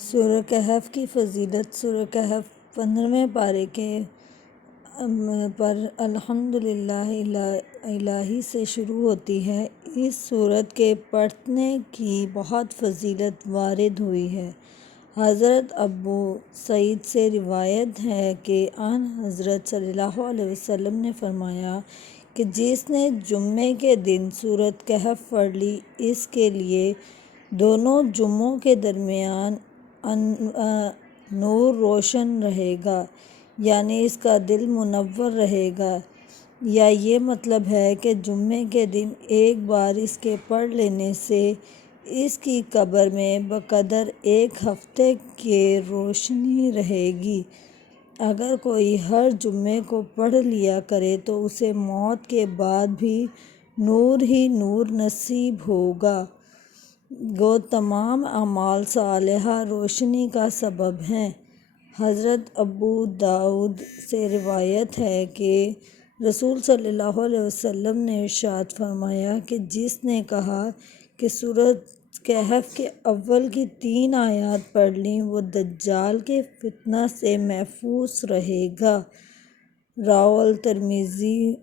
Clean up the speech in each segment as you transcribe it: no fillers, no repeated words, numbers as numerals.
سورہ کہف کی فضیلت۔ سورہ کہف 15ویں پارے کے پر الحمدللہ الہی سے شروع ہوتی ہے۔ اس سورت کے پڑھنے کی بہت فضیلت وارد ہوئی ہے۔ حضرت ابو سعید سے روایت ہے کہ آن حضرت صلی اللہ علیہ وسلم نے فرمایا کہ جس نے جمعے کے دن سورۃ کہف پڑھ لی، اس کے لیے دونوں جمعوں کے درمیان نور روشن رہے گا، یعنی اس کا دل منور رہے گا، یا یہ مطلب ہے کہ جمعے کے دن ایک بار اس کے پڑھ لینے سے اس کی قبر میں بقدر ایک ہفتے کی روشنی رہے گی۔ اگر کوئی ہر جمعے کو پڑھ لیا کرے تو اسے موت کے بعد بھی نور ہی نور نصیب ہوگا، گو تمام اعمال صالحہ روشنی کا سبب ہیں۔ حضرت ابو داؤد سے روایت ہے کہ رسول صلی اللہ علیہ وسلم نے ارشاد فرمایا کہ جس نے کہا کہ سورۃ کہف کے اول کی 3 آیات پڑھ لیں، وہ دجال کے فتنہ سے محفوظ رہے گا۔ رواہ الترمذی،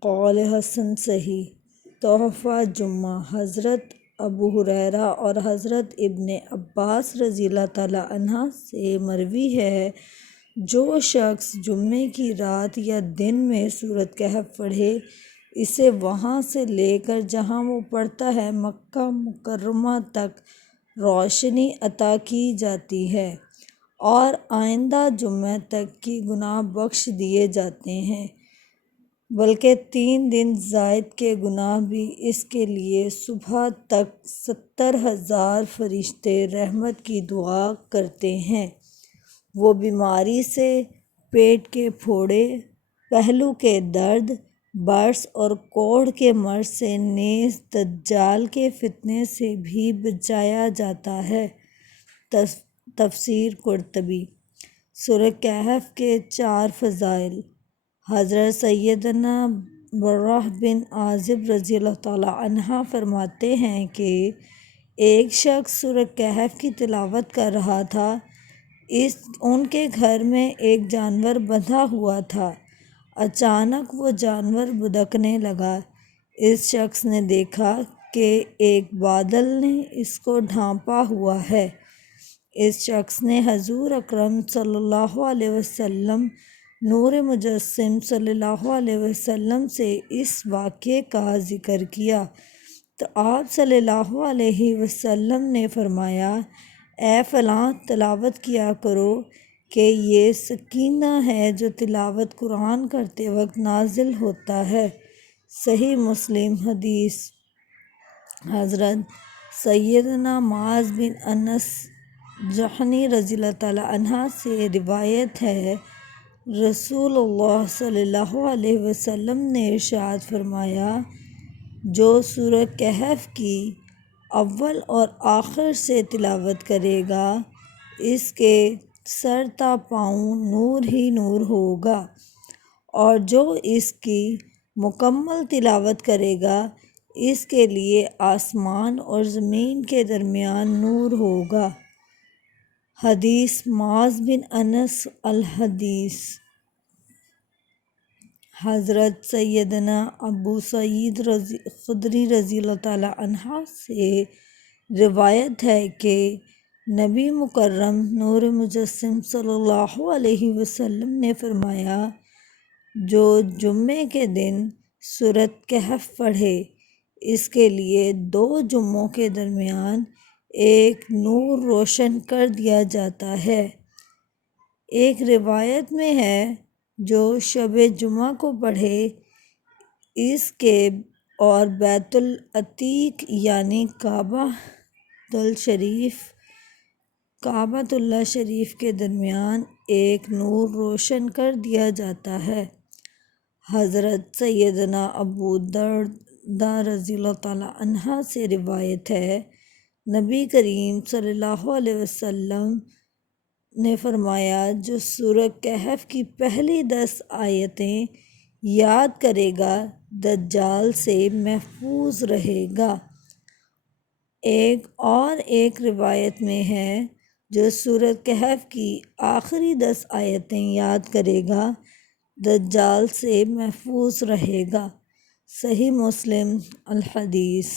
قول حسن صحیح۔ تحفہ جمعہ۔ حضرت ابو ہریرہ اور حضرت ابن عباس رضی اللہ تعالیٰ عنہ سے مروی ہے، جو شخص جمعے کی رات یا دن میں سورۃ کہف پڑھے، اسے وہاں سے لے کر جہاں وہ پڑھتا ہے مکہ مکرمہ تک روشنی عطا کی جاتی ہے، اور آئندہ جمعہ تک کے گناہ بخش دیے جاتے ہیں، بلکہ 3 دن زائد کے گناہ بھی۔ اس کے لیے صبح تک 70,000 فرشتے رحمت کی دعا کرتے ہیں۔ وہ بیماری سے، پیٹ کے پھوڑے، پہلو کے درد، برس اور کوڑھ کے مرض سے، نیز دجال کے فتنے سے بھی بچایا جاتا ہے۔ تفسیر قرطبی۔ سورہ کہف کے 4 فضائل۔ حضرت سیدنا برہ بن عازب رضی اللہ تعالیٰ عنہ فرماتے ہیں کہ ایک شخص سورہ کہف کی تلاوت کر رہا تھا۔ ان کے گھر میں ایک جانور بندھا ہوا تھا۔ اچانک وہ جانور بھڑکنے لگا۔ اس شخص نے دیکھا کہ ایک بادل نے اس کو ڈھانپا ہوا ہے۔ اس شخص نے حضور اکرم صلی اللہ علیہ وسلم، نور مجسم صلی اللہ علیہ وسلم سے اس واقعے کا ذکر کیا، تو آپ صلی اللہ علیہ وسلم نے فرمایا، اے فلاں، تلاوت کیا کرو کہ یہ سکینہ ہے جو تلاوت قرآن کرتے وقت نازل ہوتا ہے۔ صحیح مسلم حدیث۔ حضرت سیدنا معاذ بن انس جہنی رضی اللہ تعالیٰ عنہ سے روایت ہے، رسول اللہ صلی اللہ علیہ وسلم نے ارشاد فرمایا، جو سورہ کہف کی اول اور آخر سے تلاوت کرے گا، اس کے سر تا پاؤں نور ہی نور ہوگا، اور جو اس کی مکمل تلاوت کرے گا، اس کے لیے آسمان اور زمین کے درمیان نور ہوگا۔ حدیث معاذ بن انس الحدیث۔ حضرت سیدنا ابو سعید خدری رضی اللہ تعالیٰ عنہ سے روایت ہے کہ نبی مکرم نور مجسم صلی اللہ علیہ وسلم نے فرمایا، جو جمعے کے دن سورۃ کہف پڑھے، اس کے لیے 2 جمعوں کے درمیان ایک نور روشن کر دیا جاتا ہے۔ ایک روایت میں ہے، جو شب جمعہ کو پڑھے، اس کے اور بیت العتیق یعنی کعبۃ اللہ شریف کے درمیان ایک نور روشن کر دیا جاتا ہے۔ حضرت سیدنا ابو درداء رضی اللہ تعالیٰ عنہ سے روایت ہے، نبی کریم صلی اللہ علیہ وسلم نے فرمایا، جو سورہ کہف کی پہلی 10 آیتیں یاد کرے گا، دجال سے محفوظ رہے گا۔ ایک روایت میں ہے، جو سورۃ کہف کی آخری 10 آیتیں یاد کرے گا دجال سے محفوظ رہے گا۔ صحیح مسلم الحدیث۔